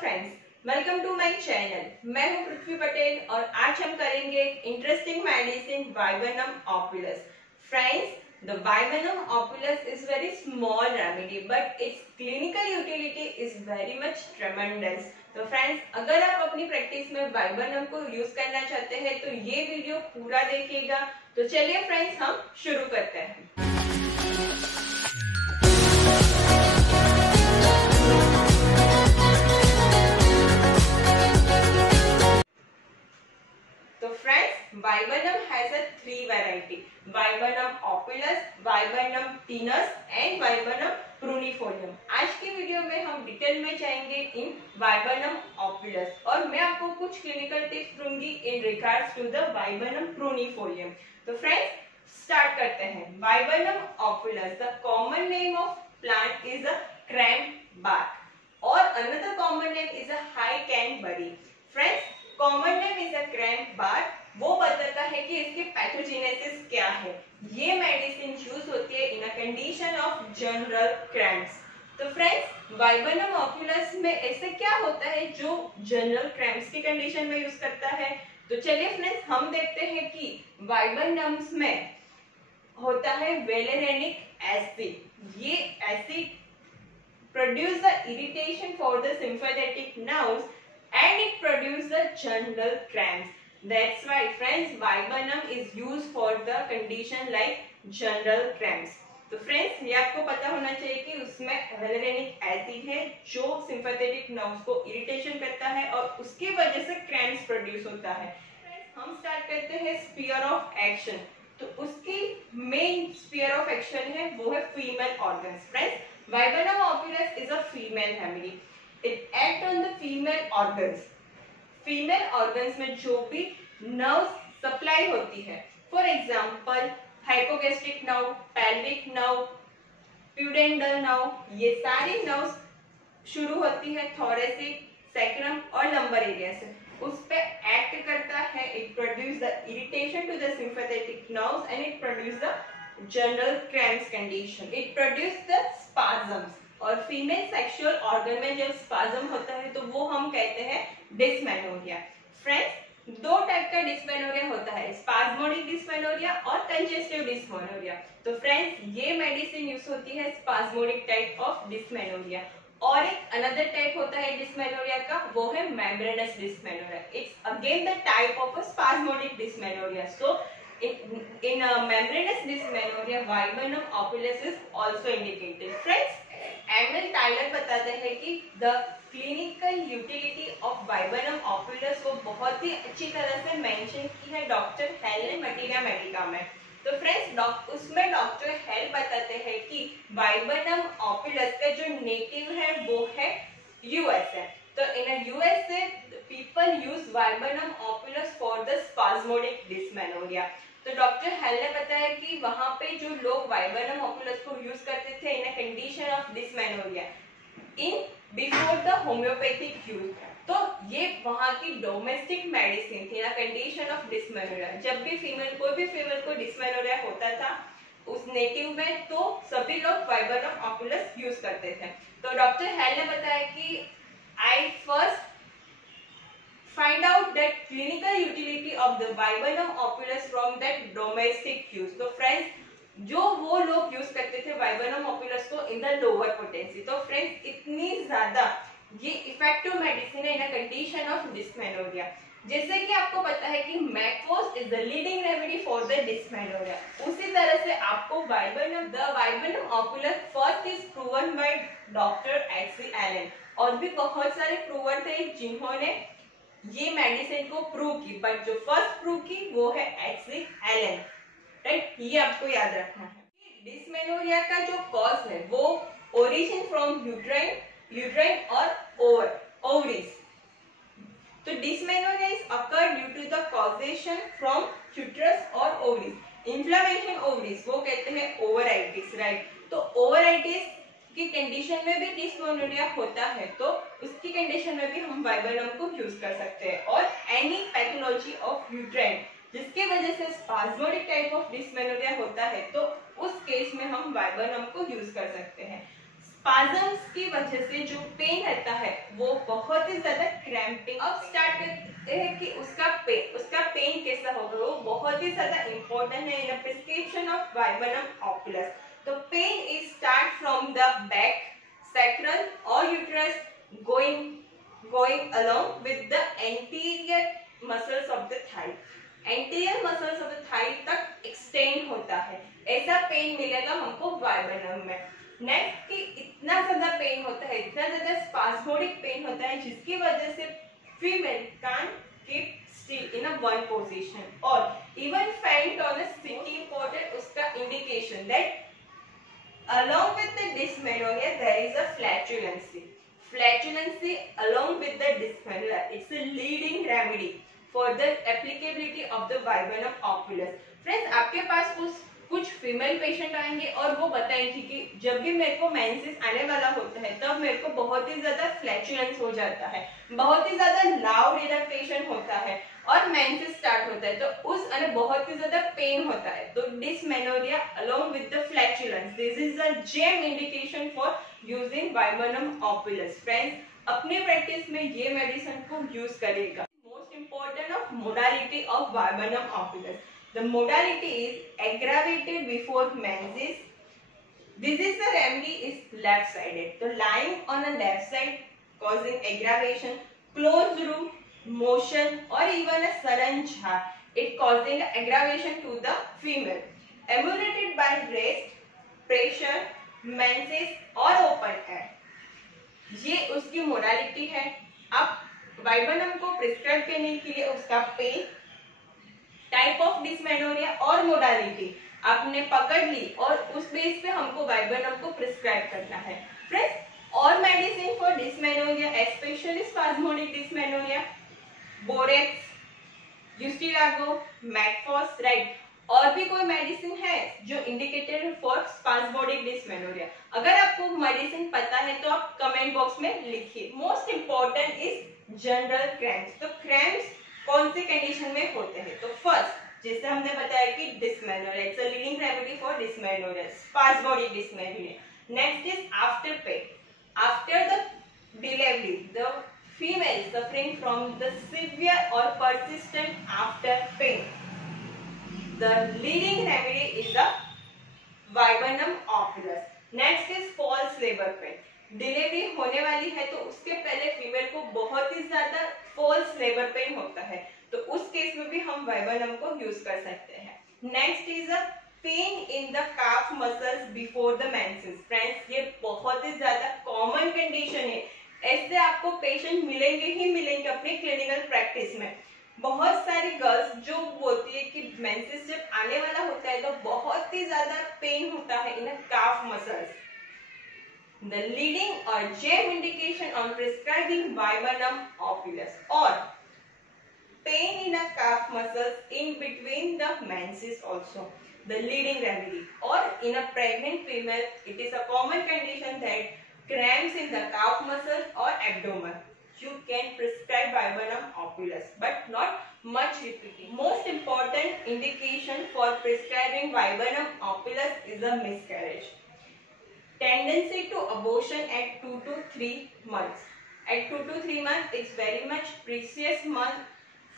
Friends, welcome to my channel. मैं हूं पृथ्वी पटेल और आज हम करेंगे एक interesting medicine Viburnum opulus. Friends, the Viburnum opulus is very small remedy but its clinical utility is very much tremendous। तो friends, अगर आप अपनी प्रैक्टिस में वाइबनम को यूज करना चाहते हैं तो ये वीडियो पूरा देखिएगा। तो चलिए फ्रेंड्स, हम शुरू करते हैं। तो friends, Viburnum has a three variety: Viburnum opulus, Viburnum tinus and Viburnum prunifolium। आज की वीडियो में हम डिटेल में जाएंगे इन Viburnum opulus और मैं आपको कुछ क्लिनिकल टिप्स दूंगी in regards to the Viburnum prunifolium। तो फ्रेंड्स, स्टार्ट करते हैं। Viburnum opulus, the common name of plant is a cranberry और another common name is a high canberry। Friends, common name is a cramp bark, वो बताता है कि इसकी pathogenesis क्या है। ये मेडिसिन यूज होती है in a condition of general cramps. तो फ्रेंड्स, वाइबनम ऑपुलस में ऐसे क्या होता है जो जनरल क्रैम्प्स की कंडीशन में यूज करता है। तो चलिए फ्रेंड्स, हम देखते हैं कि वाइबनम्स में होता है वेलेरेनिक एसिड। ये acid produce the irritation for the sympathetic nerves and it produces the general cramps. That's why friends, Viburnum is used for the condition like general cramps। तो फ्रेंड्स, ये आपको पता होना चाहिए कि उसमें वेलेरेनिक एसिड है जो सिंपैथेटिक नर्व्स को इरिटेशन करता है और उसकी वजह से क्रैम्प्स प्रोड्यूस होता है। हम स्टार्ट करते हैं स्फीयर ऑफ एक्शन। तो उसकी मेन स्फीयर ऑफ एक्शन है वो है female organs. Friends, Viburnum opulus is a female remedy। It act on the female organs। Female organs में जो भी नर्व्स सप्लाई होती है, for example hypogastric nerve, pelvic nerve, pudendal nerve, ये सारी नर्व्स शुरू होती है थोरेसिक, सैक्रम और लंबर एरिया से, उस पे एक्ट करता है। It produce the irritation to the sympathetic nerves and it produce the general cramps condition. It produce the spasms और फीमेल सेक्सुअल ऑर्गन में जब स्पाज्म होता है तो वो हम कहते हैं डिस्मेनोरिया। फ्रेंड्स, दो टाइप का डिस्मेनोरिया होता है, स्पाज्मोडिक डिस्मेनोरिया और कंजेस्टिव डिस्मेनोरिया। तो फ्रेंड्स, ये मेडिसिन यूज होती है स्पाज्मोडिक टाइप ऑफ डिस्मेनोरिया। और एक अनदर टाइप होता है डिस्मेनोरिया का, वो है membranous dysmenorrhea. It's again the type of a spasmodic dysmenorrhea. So in membranous dysmenorrhea, Viburnum opulus is also indicated। Friends, ML Tyler बताते हैं कि the clinical utility of Viburnum opulus वो बहुत ही अच्छी तरह से मेंशन की है डॉक्टर हेल ने मटीरिया मेडिका में। तो फ्रेंड्स, उसमें डॉक्टर हेल बताते हैं कि Viburnum opulus का जो नेटिव है वो है यूएसए। तो in USA people use Viburnum opulus for the spasmodic dysmenorrhea. तो डॉक्टर हेल ने बताया कि वहां पे जो लोग Viburnum opulus को यूज करते थे in a condition of dysmenorrhoea in before the homoeopathic use, तो ये वहां की डोमेस्टिक मेडिसिन थी in a condition of dysmenorrhoea. जब भी कोई भी फीमेल को डिस्मेनोरिया होता था उस नेटिव में, तो सभी लोग Viburnum opulus यूज करते थे। तो डॉक्टर हेल ने बताया कि आई first find out that clinical utility of the Viburnum opulus from that domestic use। तो फ्रेंड्स, जो वो लोग यूज करते थे Viburnum opulus को इन द लोअर पोटेंसी। तो फ्रेंड्स, इतनी ज्यादा ये इफेक्टिव मेडिसिन है in a condition of dysmenorrhoea. जैसे कि आपको पता है कि macros is the leading remedy for the dysmenorrhoea, उसी तरह से आपको Viburnum opulus first is proven by doctor H C. Allen और भी बहुत सारे प्रूवर थे जिन्होंने ये मेडिसिन को प्रूव की, बट जो फर्स्ट प्रूव की वो है एच.सी. एलन। राइट, ये आपको याद रखना है। डिस्मेनोरिया का जो कॉज है वो ओरिजिन फ्रॉम यूट्राइन और ओवरीज। तो dysmenorrhea is occur due to the causation from uterus और ओवरीज। इन्फ्लेमेशन ओवरीज वो कहते हैं ओवराइटिस। राइट, तो ओवराइटिस की कंडीशन में भी डिस्मेनोरिया होता है, तो उसकी कंडीशन में भी हम Viburnum को यूज कर सकते हैं। और एनी पैथोलॉजी ऑफ यूट्राइन जिसकी वजह से स्पाज्मोडिक टाइप ऑफ डिस्मेनोरिया होता है, तो उस केस में हम Viburnum को यूज कर सकते हैं। स्पाजम्स की वजह से जो पेन रहता है वो बहुत ही ज्यादा क्रैम्पिंग। अब स्टार्ट करते हैं कि उसका पेन कैसा होगा, वो बहुत ही ज्यादा इंपॉर्टेंट है in prescription of viburnum oculus. तो pain is start from the back sacral or uterus going along with the anterior muscles of the thigh. Anterior muscles of the thigh तक extend होता है। ऐसा पेन मिलेगा हमको वाइबनम में। Next कि इतना ज्यादा पेन होता है, इतना ज्यादा स्पास्मोडिक पेन होता है जिसकी वजह से female can't keep still in a one position or even faint on a sitting posture। उसका indication that along with the dysmenorrhea there is a flatulency along with the dysmenorrhea, it's a leading remedy for the applicability of the viburnum oculus। Friends, आपके पास कुछ female patient आएंगे और वो बताएंगे कि जब भी मेरे को मेंसेस आने वाला होता है तब मेरे को बहुत ही ज्यादा फ्लैचुलेंस हो जाता है, बहुत ही ज्यादा लाउड इरिटेशन होता है और मेंसेस स्टार्ट होता है, तो उस बहुत ही ज्यादा पेन होता है। तो dysmenorrhea along with the flatulence, this is the gem indication for using viburnum oculus. Friends, अपने प्रैक्टिस में ये मेडिसिन को यूज करेगा। Most important of modality of viburnum oculus, the modality is aggravated before menses। This is the remedy is left sided, so lying on a left side causing aggravation, closed room motion or even a sudden jar, it causing aggravation to the female, emulated by rest, pressure, menses or open air। ये उसकी modality है। अब viburnum को prescribe करने के लिए उसका pen, type of dysmenorrhoea और मोडालिटी आपने पकड़ ली और उस बेस पे हमको वाइबर्नम को प्रिस्क्राइब करना है। फ्रेंड्स, और medicine for dysmenorrhoea specially spasmodic dysmenorrhoea, borax, Ustilago, मैटफॉस, राइट। और भी कोई मेडिसिन है जो इंडिकेटेड फॉर स्पाज्मोडिक डिस्मेनोरिया? अगर आपको मेडिसिन पता है तो आप कमेंट बॉक्स में लिखिए। Most important is general cramps. तो क्रैम्प्स कौन से कंडीशन में होते हैं? तो फर्स्ट, जैसे हमने बताया कि dysmenorrhea, it's a leading remedy for dysmenorrhea, spasmodic dysmenorrhea. Next is after pain, after the delivery the female suffering from the severe or persistent after pain, the leading remedy is the viburnum oculus। next is false labor pain, delivery होने वाली है तो उसके पहले female को बहुत ही ज्यादा false labour pain होता है, तो उस केस में भी हम वाइबर्नम को यूज कर सकते हैं। Next is a pain in the calf muscles before the menses. Friends, ये बहुत ही ज्यादा कॉमन कंडीशन है, ऐसे आपको पेशेंट मिलेंगे ही मिलेंगे अपनी क्लिनिकल प्रैक्टिस में। बहुत सारी गर्ल्स जो बोलती है कि मेंसेस जब आने वाला होता है तो बहुत ही ज्यादा पेन होता है in calf muscles. The leading or gem indication on prescribing viburnum oculus or pain in a calf muscles in between the menses also, the leading remedy। or in a pregnant female it is a common condition that cramps in the calf muscles or abdomen, you can prescribe viburnum oculus but not much repeating। most important indication for prescribing viburnum oculus is a miscarriage, tendency to abortion at 2 to 3 months। At 2 to 3 months, it's very much precious month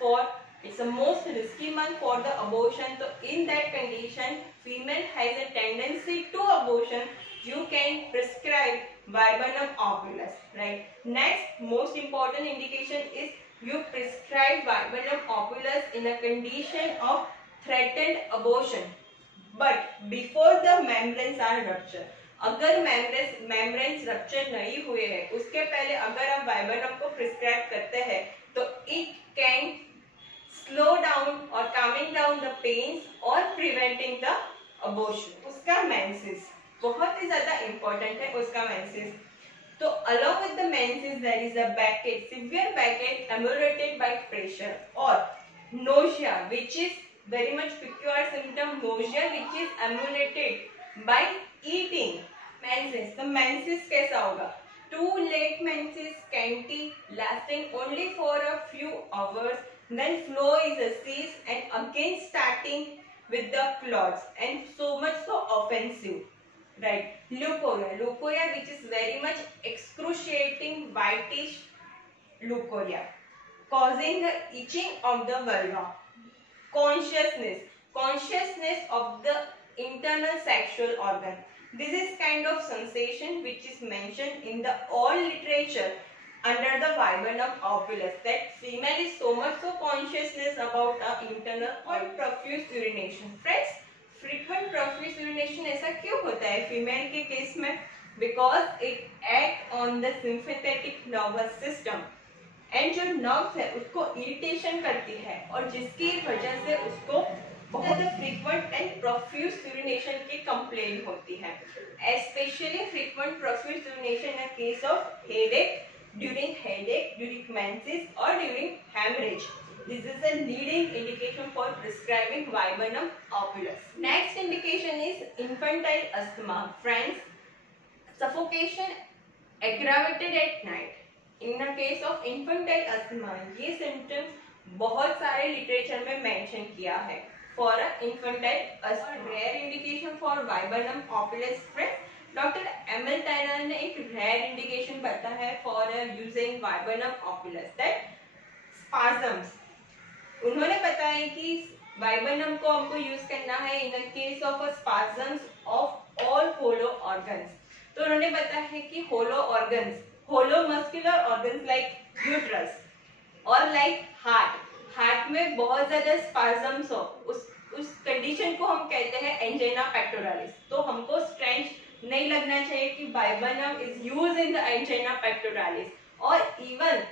for, it's the most risky month for the abortion। So in that condition, female has a tendency to abortion, you can prescribe viburnum oculus, right? Next, most important indication is you prescribe viburnum oculus in a condition of threatened abortion, but before the membranes are ruptured। अगर membranes rupture नहीं हुए हैं उसके पहले अगर आप viburnum को prescribe करते हैं तो इट कैन स्लो डाउन और कामिंग डाउन द पेन्स और प्रिवेंटिंग द अबॉर्शन। उसका मेंसेस बहुत ही ज्यादा इंपॉर्टेंट है, उसका मेंसेस। तो along with the menses there is a backache, severe backache emulated by pressure or nausea which is very much peculiar symptom, nausea which is emulated by eating। menses, तो menses कैसा होगा? Too late menses, scanty, lasting only for a few hours, then flow is ceased and again starting with the clots and so much so offensive, right? Leukorrhea which is very much excruciating whitish leukorrhea causing the itching of the vulva. Consciousness of the internal sexual organ. This is kind of sensation which is mentioned in the all literature under the viburnum opulus, that female is so much so consciousness about internal or profuse urination. Friends, frequent profuse urination ऐसा क्यों होता है female के case में? Because it act on the sympathetic nervous system and जो nerves है उसको irritation करती है और जिसकी वजह से उसको बहुत फ्रीक्वेंट एंड प्रोफ्यूज यूरिनेशन की कंप्लेंट होती है. Especially frequent profuse urination in case of headache, during menses और during haemorrhage. This is a leading indication for prescribing viburnum opulus. Next indication is infantile asthma. Friends, suffocation aggravated at night. In case of infantile asthma ये symptoms बहुत सारे literature में mention किया है for infantile asthma. Rare indication for Viburnum opulus. Friends, doctor M L Tyler ने एक rare indication बताया है for using Viburnum opulus, that spasms. उन्होंने बताया कि वाइबर्नम को हमको यूज करना है in the case of spasms of all hollow organs. तो उन्होंने बताया है कि hollow organs, hollow muscular organs like uterus और लाइक हार्ट में बहुत ज्यादा स्पाजम्स हो, उस कंडीशन को हम कहते हैं एंजाइना पेक्टोरालिस. तो हमको स्ट्रेंच नहीं लगना चाहिए कि viburnum is used in the angina pectoralis. और इवन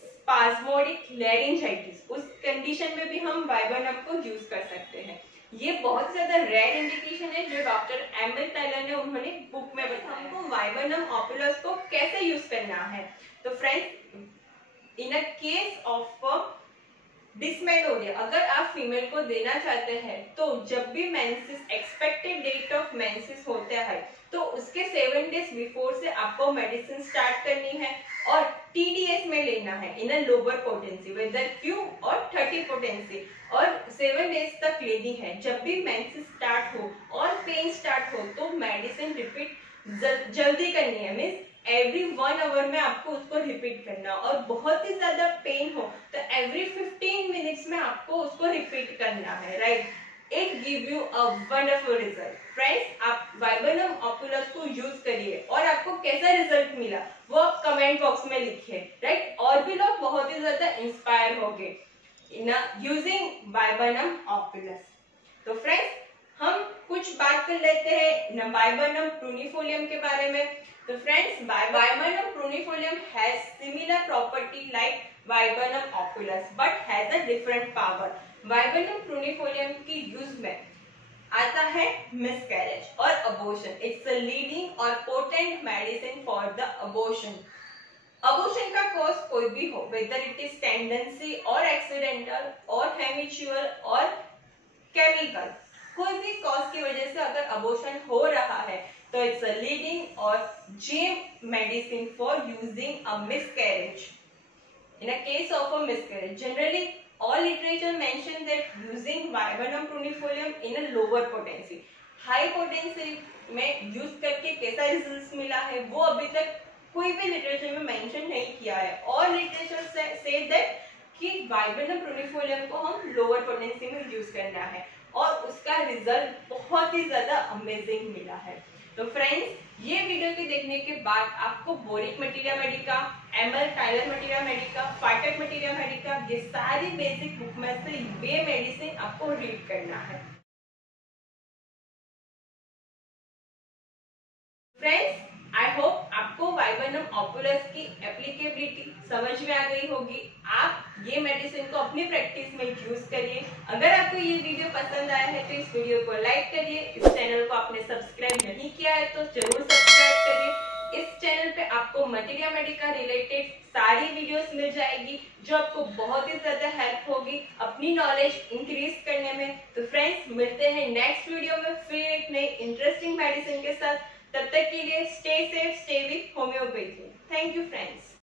स्पाज्मोडिक लैरिंजाइटिस, उस कंडीशन में भी हम वाइबर्नम को यूज कर सकते हैं. ये बहुत ज्यादा रेयर इंडिकेशन है जो डॉक्टर एमएल टायलर ने उन्होंने बुक में बताया. हमको वाइबर्नम ऑपुलस को कैसे यूज करना है? तो friends, in a case of dysmenorrhea, अगर आप फीमेल को देना चाहते हैं तो जब भी menses, expected date of menses होता है तो उसके 7 डेज बिफोर से आपको मेडिसिन स्टार्ट करनी है और TDS में लेना है in a lower potency, whether Q और 30 पोटेंसी, और 7 डेज तक लेनी है. जब भी मेंसेस स्टार्ट हो और पेन स्टार्ट हो तो मेडिसिन रिपीट जल्दी करनी है. मीन्स एवरी 1 आवर में आपको उसको रिपीट करना, और बहुत ही ज्यादा पेन हो तो एवरी 15 मिनट्स में आपको उसको रिपीट करना है, right? It give you a wonderful result. Friends, आप वाइबर्नम ऑपुलस को यूज करिए और आपको कैसा रिजल्ट मिला वो आप कमेंट बॉक्स में लिखिए, राइट? और भी लोग बहुत ही ज्यादा इंस्पायर होंगे इन यूजिंग वाइबर्नम ऑपुलस. तो फ्रेंड्स, हम कुछ बात कर लेते हैं वाइबर्नम प्रूनिफोलियम के बारे में. तो friends, Viburnum prunifolium has similar property like Viburnum opulus but has a different power. Viburnum prunifolium की यूज में आता है मिसकैरेज और अबॉर्शन. इट्स अ लीडिंग और potent medicine for the abortion. Abortion का कॉज कोई भी हो, वेदर इट इज टेंडेंसी और एक्सीडेंटल और हैबिचुअल और केमिकल, कोई भी कॉज की वजह से अगर अबॉर्शन हो रहा है तो इट्स अ लीडिंग और gem medicine for using a miscarriage. In a case of a miscarriage, generally all literature mention that using viburnum prunifolium in a lower potency. High potency में यूज करके कैसा result मिला है वो अभी तक कोई भी लिटरेचर में मेंशन नहीं किया है. और लिटरेचर से दैट कि वाइबर्नम प्रूनिफोलियम को हम लोअर पोटेंसी में यूज करना है और उसका रिजल्ट बहुत ही ज्यादा अमेजिंग मिला है. तो फ्रेंड्स, ये वीडियो के देखने के बाद आपको Boericke materia medica, M L Tyler materia medica, Phatak materia medica, ये सारी बेसिक बुक में से ये मेडिसिन आपको रीड करना है. फ्रेंड्स, आई होप आपको वाइबर्नम ऑपुलस की एप्लीकेबिलिटी समझ में आ गई होगी. आप ये मेडिसिन को अपनी प्रैक्टिस में यूज करिए. अगर आपको ये वीडियो पसंद आया है तो इस वीडियो को लाइक करिए. इस चैनल को आपने सब्सक्राइब नहीं किया है तो जरूर सब्सक्राइब करिए. इस चैनल पे आपको मटीरिया मेडिका रिलेटेड सारी वीडियोस मिल जाएगी जो आपको बहुत ही ज्यादा हेल्प होगी अपनी नॉलेज इंक्रीज करने में. तो फ्रेंड्स, मिलते हैं नेक्स्ट वीडियो में फिर एक नई इंटरेस्टिंग मेडिसिन के साथ. तब तक के लिए stay safe, stay with homeopathy. Thank you friends.